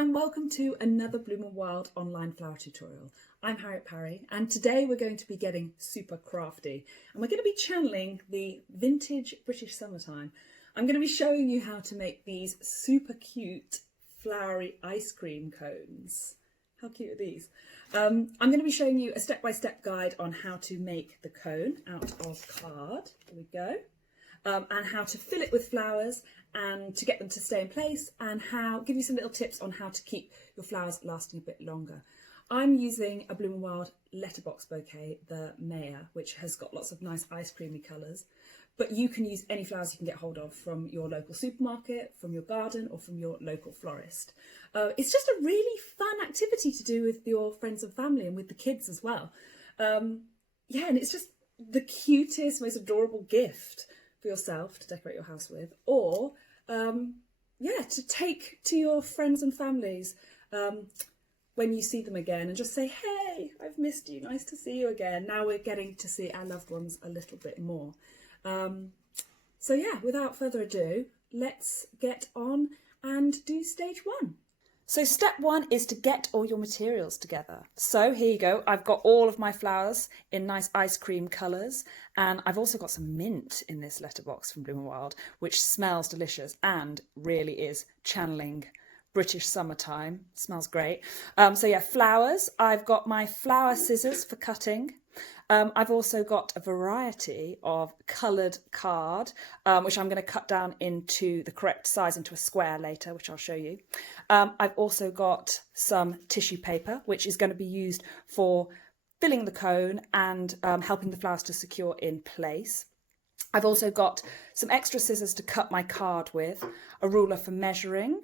and welcome to another Bloom and Wild online flower tutorial. I'm Harriet and today we're going to be getting super crafty and we're going to be channeling the vintage British summertime. I'm going to be showing you how to make these super cute flowery ice cream cones. How cute are these? I'm going to be showing you a step-by-step guide on how to make the cone out of card. Here we go. And how to fill it with flowers and to get them to stay in place, and give you some little tips on how to keep your flowers lasting a bit longer. I'm using a Bloom and Wild letterbox bouquet, the Maya, which has got lots of nice ice creamy colours, but you can use any flowers you can get hold of from your local supermarket, from your garden, or from your local florist. It's just a really fun activity to do with your friends and family and with the kids as well. Yeah, and it's just the cutest, most adorable gift for yourself to decorate your house with, or yeah, to take to your friends and families when you see them again and just say, hey, I've missed you, nice to see you again. Now we're getting to see our loved ones a little bit more. So yeah, without further ado, let's get on and do stage one. So step one is to get all your materials together. So here you go. I've got all of my flowers in nice ice cream colours, and I've also got some mint in this letterbox from Bloom and Wild, which smells delicious and really is channeling British summertime. Smells great. So yeah, flowers. I've got my flower scissors for cutting. I've also got a variety of coloured card, which I'm going to cut down into the correct size into a square later, which I'll show you. I've also got some tissue paper, which is going to be used for filling the cone and helping the flowers to secure in place. I've also got some extra scissors to cut my card with, a ruler for measuring,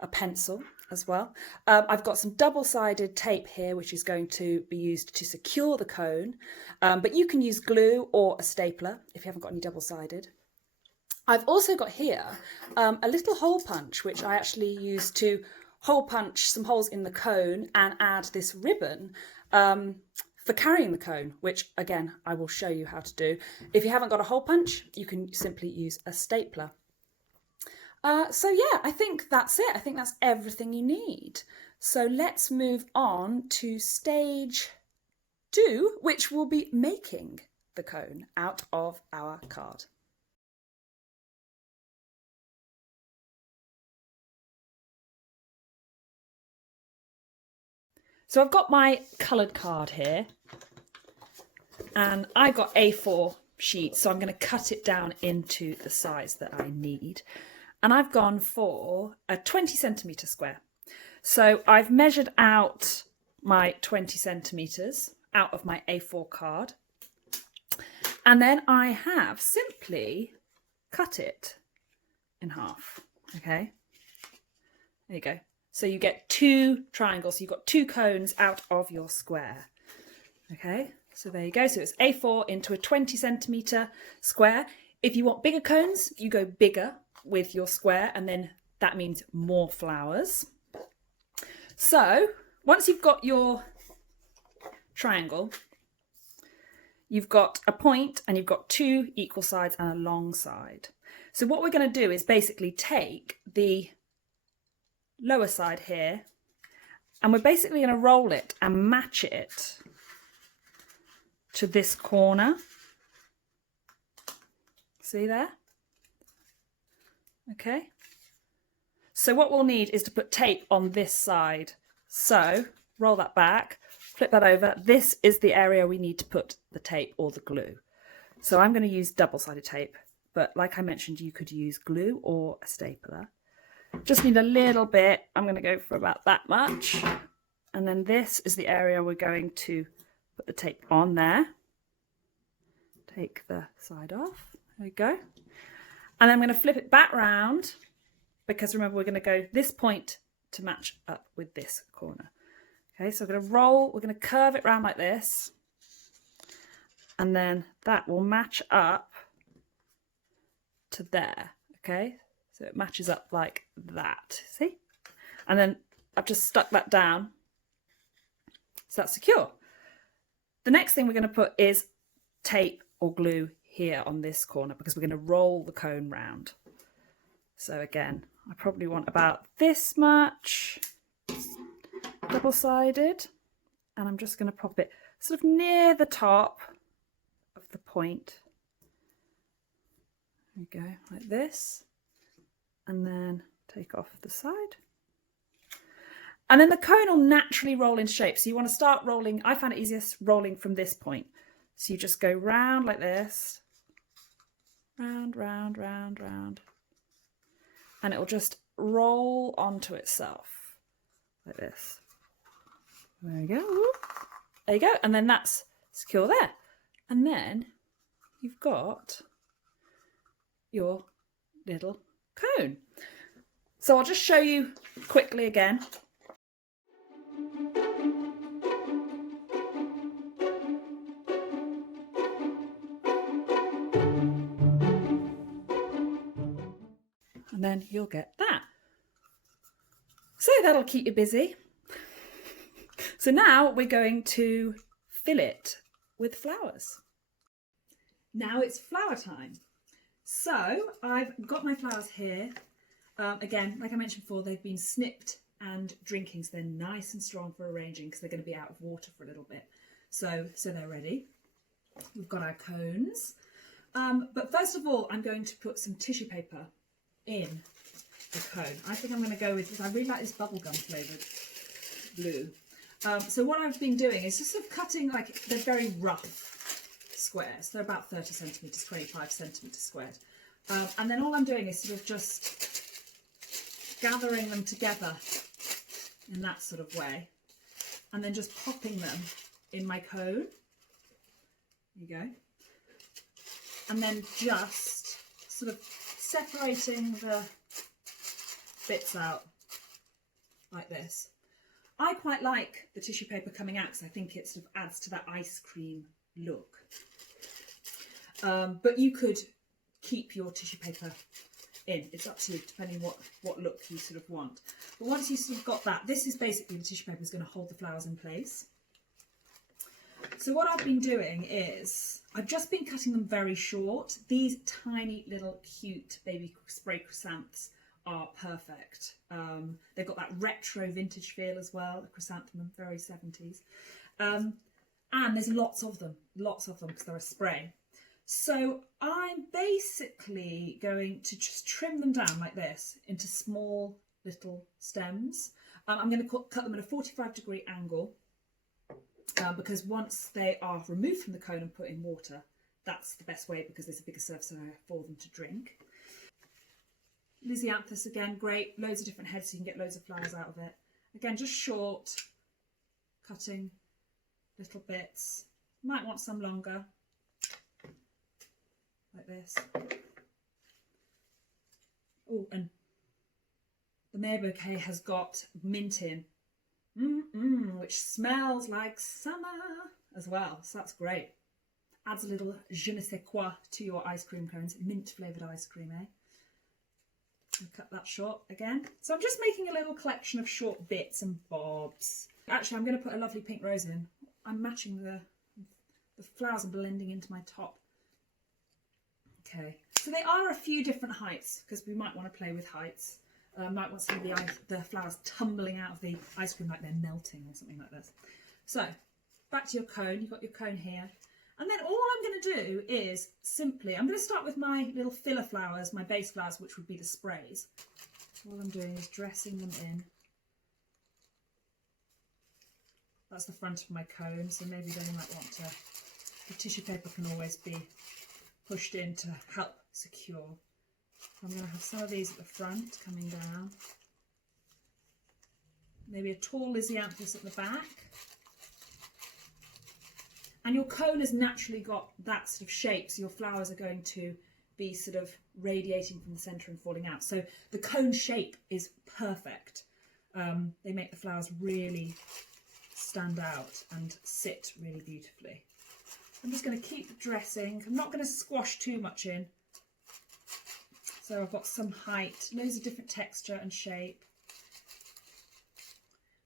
a pencil as well. I've got some double-sided tape here, which is going to be used to secure the cone, but you can use glue or a stapler if you haven't got any double-sided. I've also got here a little hole punch, which I actually use to hole punch some holes in the cone and add this ribbon for carrying the cone, which again I will show you how to do. If you haven't got a hole punch, you can simply use a stapler. So yeah, I think that's it. I think that's everything you need. So let's move on to stage 2, which will be making the cone out of our card. So I've got my coloured card here, and I've got A4 sheets, so I'm going to cut it down into the size that I need. And I've gone for a 20 centimetre square. So I've measured out my 20 centimetres out of my A4 card. And then I have simply cut it in half. Okay, there you go. So you get 2 triangles. You've got 2 cones out of your square. Okay, so there you go. So it's A4 into a 20 centimetre square. If you want bigger cones, you go bigger with your square, and then that means more flowers. So once you've got your triangle, you've got a point and you've got 2 equal sides and a long side. So what we're going to do is basically take the lower side here, and we're basically going to roll it and match it to this corner. See there? Okay, so what we'll need is to put tape on this side. So roll that back, flip that over. This is the area we need to put the tape or the glue. So I'm going to use double-sided tape, but like I mentioned, you could use glue or a stapler. Just need a little bit. I'm going to go for about that much. And then this is the area we're going to put the tape on there. Take the side off. There we go. And then I'm going to flip it back round, because remember, we're going to go this point to match up with this corner. Okay, so I'm going to roll, we're going to curve it round like this, and then that will match up to there. Okay, so it matches up like that, see? And then I've just stuck that down, so that's secure. The next thing we're going to put is tape or glue here on this corner, because we're going to roll the cone round. So again, I probably want about this much, double-sided, and I'm just going to pop it sort of near the top of the point. There we go, like this, and then take off the side. And then the cone will naturally roll into shape. So you want to start rolling, I found it easiest rolling from this point. So you just go round like this, round, round, round, round, and it will just roll onto itself like this. There you go. There you go. And then that's secure there. And then you've got your little cone. So I'll just show you quickly again. And then you'll get that. So that'll keep you busy. So now we're going to fill it with flowers. Now it's flower time. So I've got my flowers here. Again, like I mentioned before, they've been snipped and drinking, so they're nice and strong for arranging because they're going to be out of water for a little bit. So they're ready. We've got our cones. But first of all, I'm going to put some tissue paper in the cone. I think I'm going to go with, because I really like this bubblegum flavoured blue. So what I've been doing is just sort of cutting, like, they're very rough squares. They're about 30 centimetres, 25 centimetres squared. And then all I'm doing is sort of just gathering them together in that sort of way. And then just popping them in my cone. There you go. And then just sort of separating the bits out like this. I quite like the tissue paper coming out because I think it sort of adds to that ice cream look. But you could keep your tissue paper in. It's up to you, depending what look you sort of want. But once you sort of got that, this is basically the tissue paper is going to hold the flowers in place. So what I've been doing is, I've just been cutting them very short. These tiny little cute baby spray chrysanths are perfect. They've got that retro vintage feel as well, a chrysanthemum, very 70s. And there's lots of them because they're a spray. So I'm basically going to just trim them down like this into small little stems. I'm going to cut them at a 45-degree angle because once they are removed from the cone and put in water, that's the best way because there's a bigger surface area for them to drink. Lisianthus again, great, loads of different heads so you can get loads of flowers out of it. Again, just short, cutting little bits. Might want some longer, like this. Oh, and the May bouquet has got mint in, which smells like summer as well, so that's great. Adds a little je ne sais quoi to your ice cream cones, mint flavoured ice cream, eh? I'll cut that short again. So I'm just making a little collection of short bits and bobs. Actually, I'm going to put a lovely pink rose in. I'm matching the flowers and blending into my top. Okay, so they are a few different heights because we might want to play with heights. Might want some of the flowers tumbling out of the ice cream like they're melting or something like this. So back to your cone. You've got your cone here. And then all I'm going to do is simply, I'm going to start with my little filler flowers, my base flowers, which would be the sprays. All I'm doing is dressing them in. That's the front of my cone, so maybe then you might want to, the tissue paper can always be pushed in to help secure. I'm going to have some of these at the front coming down. Maybe a tall Lisianthus at the back. And your cone has naturally got that sort of shape, so your flowers are going to be sort of radiating from the centre and falling out. So the cone shape is perfect. They make the flowers really stand out and sit really beautifully. I'm just going to keep dressing. I'm not going to squash too much in. So I've got some height, loads of different texture and shape.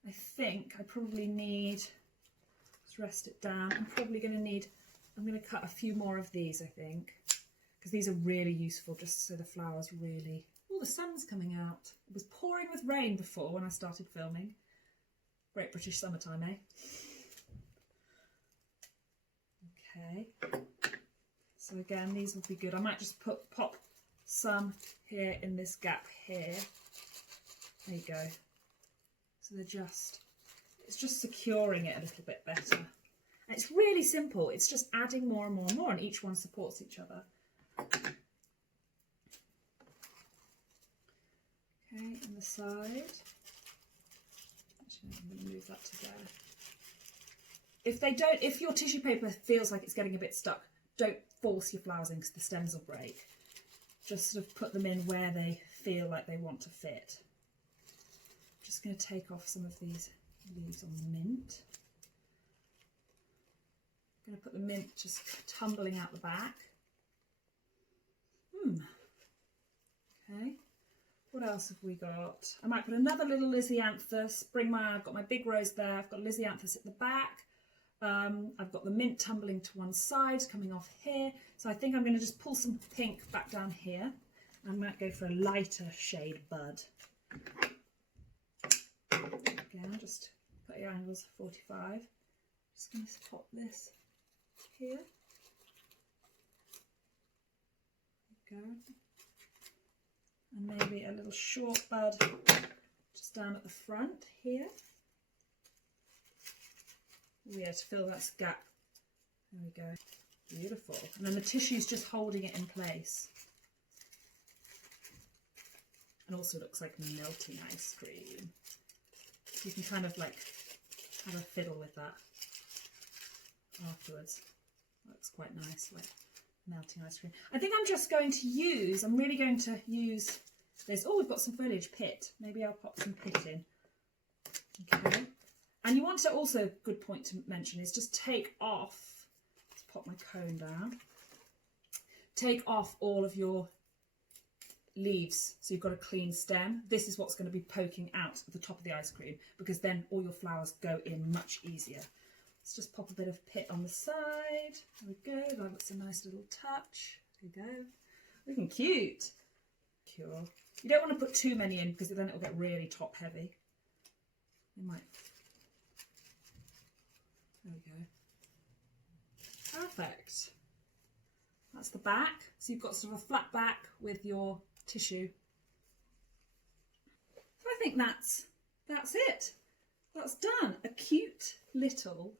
I think I probably need, let's rest it down. I'm probably going to need, I'm going to cut a few more of these, I think, because these are really useful just so the flowers really, Oh, the sun's coming out. It was pouring with rain before when I started filming. Great British summertime, eh? Okay. So again, these would be good. I might just pop some here in this gap here. There you go. So it's just securing it a little bit better. And it's really simple. It's just adding more and more and more, and each one supports each other. Okay, on the side. Actually, I'm going to move that to there. If your tissue paper feels like it's getting a bit stuck, don't force your flowers in because the stems will break. Just sort of put them in where they feel like they want to fit. Just going to take off some of these leaves on the mint. I'm going to put the mint just tumbling out the back. Okay. What else have we got? I might put another little Lisianthus. I've got my big rose there. I've got Lisianthus at the back. I've got the mint tumbling to one side, coming off here. So I think I'm going to just pull some pink back down here. I might go for a lighter shade bud. Again, just put your angles 45. Just going to pop this here. There we go. And maybe a little short bud just down at the front here. Yeah, to fill that gap. There we go. Beautiful. And then the tissue's just holding it in place. And also looks like melting ice cream. You can kind of like have a fiddle with that afterwards. Looks quite nice, like melting ice cream. I think I'm really going to use this. Oh, we've got some foliage pit. Maybe I'll pop some pit in. Okay. And you want to also, good point to mention, is just take off, let's pop my cone down, take off all of your leaves so you've got a clean stem. This is what's going to be poking out at the top of the ice cream because then all your flowers go in much easier. Let's just pop a bit of pit on the side. There we go. That looks a nice little touch. There we go. Looking cute. Cool. You don't want to put too many in because then it'll get really top heavy. You might. There we go. Perfect. That's the back. So you've got sort of a flat back with your tissue. So I think that's it. That's done. A cute little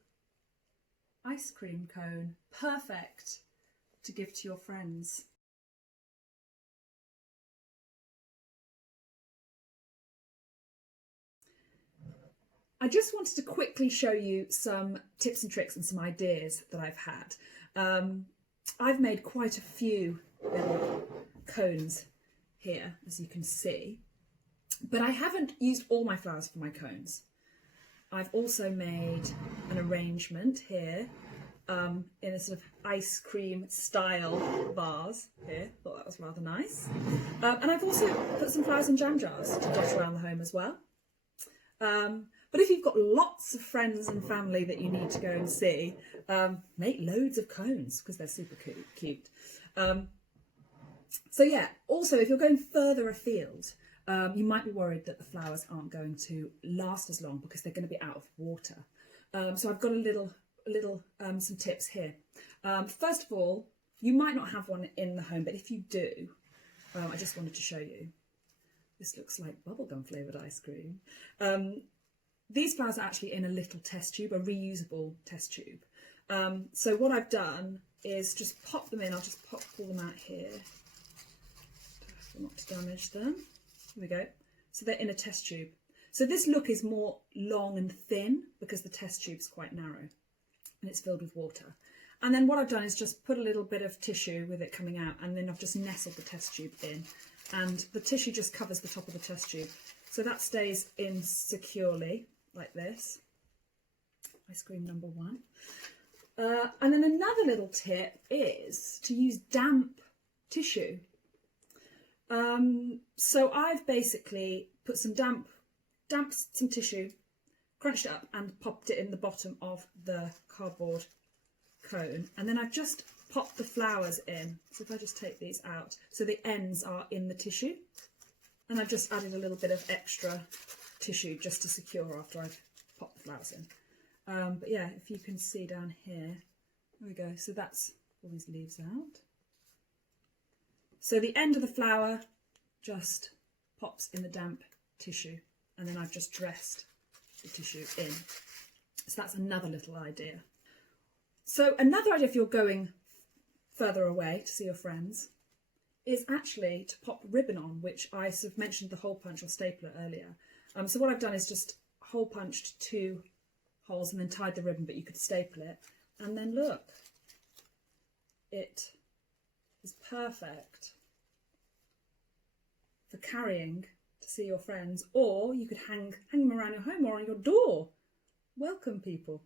ice cream cone. Perfect to give to your friends. I just wanted to quickly show you some tips and tricks and some ideas that I've had. I've made quite a few little cones here, as you can see, but I haven't used all my flowers for my cones. I've also made an arrangement here in a sort of ice cream style vase here. Thought that was rather nice. And I've also put some flowers in jam jars to dot around the home as well. But if you've got lots of friends and family that you need to go and see, make loads of cones because they're super cute. So yeah, also if you're going further afield, you might be worried that the flowers aren't going to last as long because they're going to be out of water. So I've got some tips here. First of all, you might not have one in the home, but if you do, I just wanted to show you. This looks like bubblegum flavoured ice cream. These flowers are actually in a little test tube, a reusable test tube. So what I've done is just pop them in. I'll just pull them out here, not to damage them. Here we go. So they're in a test tube. So this look is more long and thin because the test tube's quite narrow and it's filled with water. And then what I've done is just put a little bit of tissue with it coming out, and then I've just nestled the test tube in, and the tissue just covers the top of the test tube. So that stays in securely like this. Ice cream number one. And then another little tip is to use damp tissue. So I've basically put some some tissue, crunched it up and popped it in the bottom of the cardboard cone, and then I've just popped the flowers in. So if I just take these out, so the ends are in the tissue, And I've just added a little bit of extra tissue just to secure after I've popped the flowers in. But yeah, if you can see down here, there we go. So that's all these leaves out. So the end of the flower just pops in the damp tissue, and then I've just dressed the tissue in. So that's another little idea. So another idea if you're going further away to see your friends is actually to pop ribbon on, which I sort of mentioned the hole punch or stapler earlier. So what I've done is just hole punched 2 holes and then tied the ribbon, but you could staple it. And then look, it is perfect for carrying to see your friends, or you could hang them around your home or on your door. Welcome people.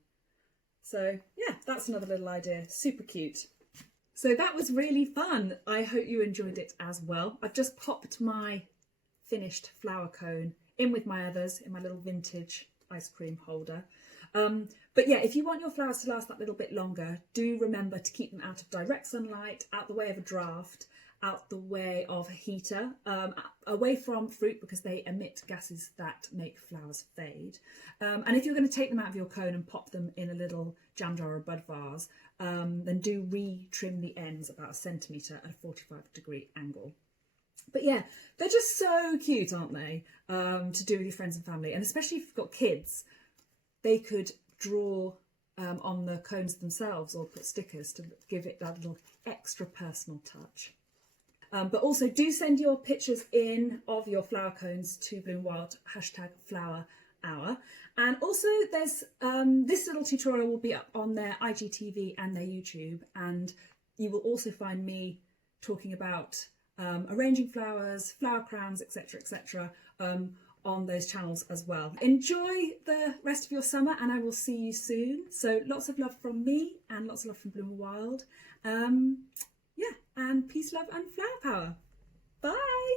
So yeah, that's another little idea, super cute. So that was really fun. I hope you enjoyed it as well. I've just popped my finished flower cone in with my others in my little vintage ice cream holder. But yeah, if you want your flowers to last that little bit longer, do remember to keep them out of direct sunlight, out the way of a draft, out the way of a heater, away from fruit because they emit gases that make flowers fade. And if you're going to take them out of your cone and pop them in a little jam jar or bud vase, then do re-trim the ends about 1 centimetre at a 45-degree angle. But yeah, they're just so cute, aren't they, to do with your friends and family. And especially if you've got kids, they could draw on the cones themselves or put stickers to give it that little extra personal touch. But also do send your pictures in of your flower cones to Bloom Wild #flower hour. And also there's this little tutorial will be up on their IGTV and their YouTube, and you will also find me talking about arranging flowers, flower crowns, etc., on those channels as well. Enjoy the rest of your summer, and I will see you soon. So lots of love from me and lots of love from Bloom Wild. Yeah, and peace, love and flower power. Bye.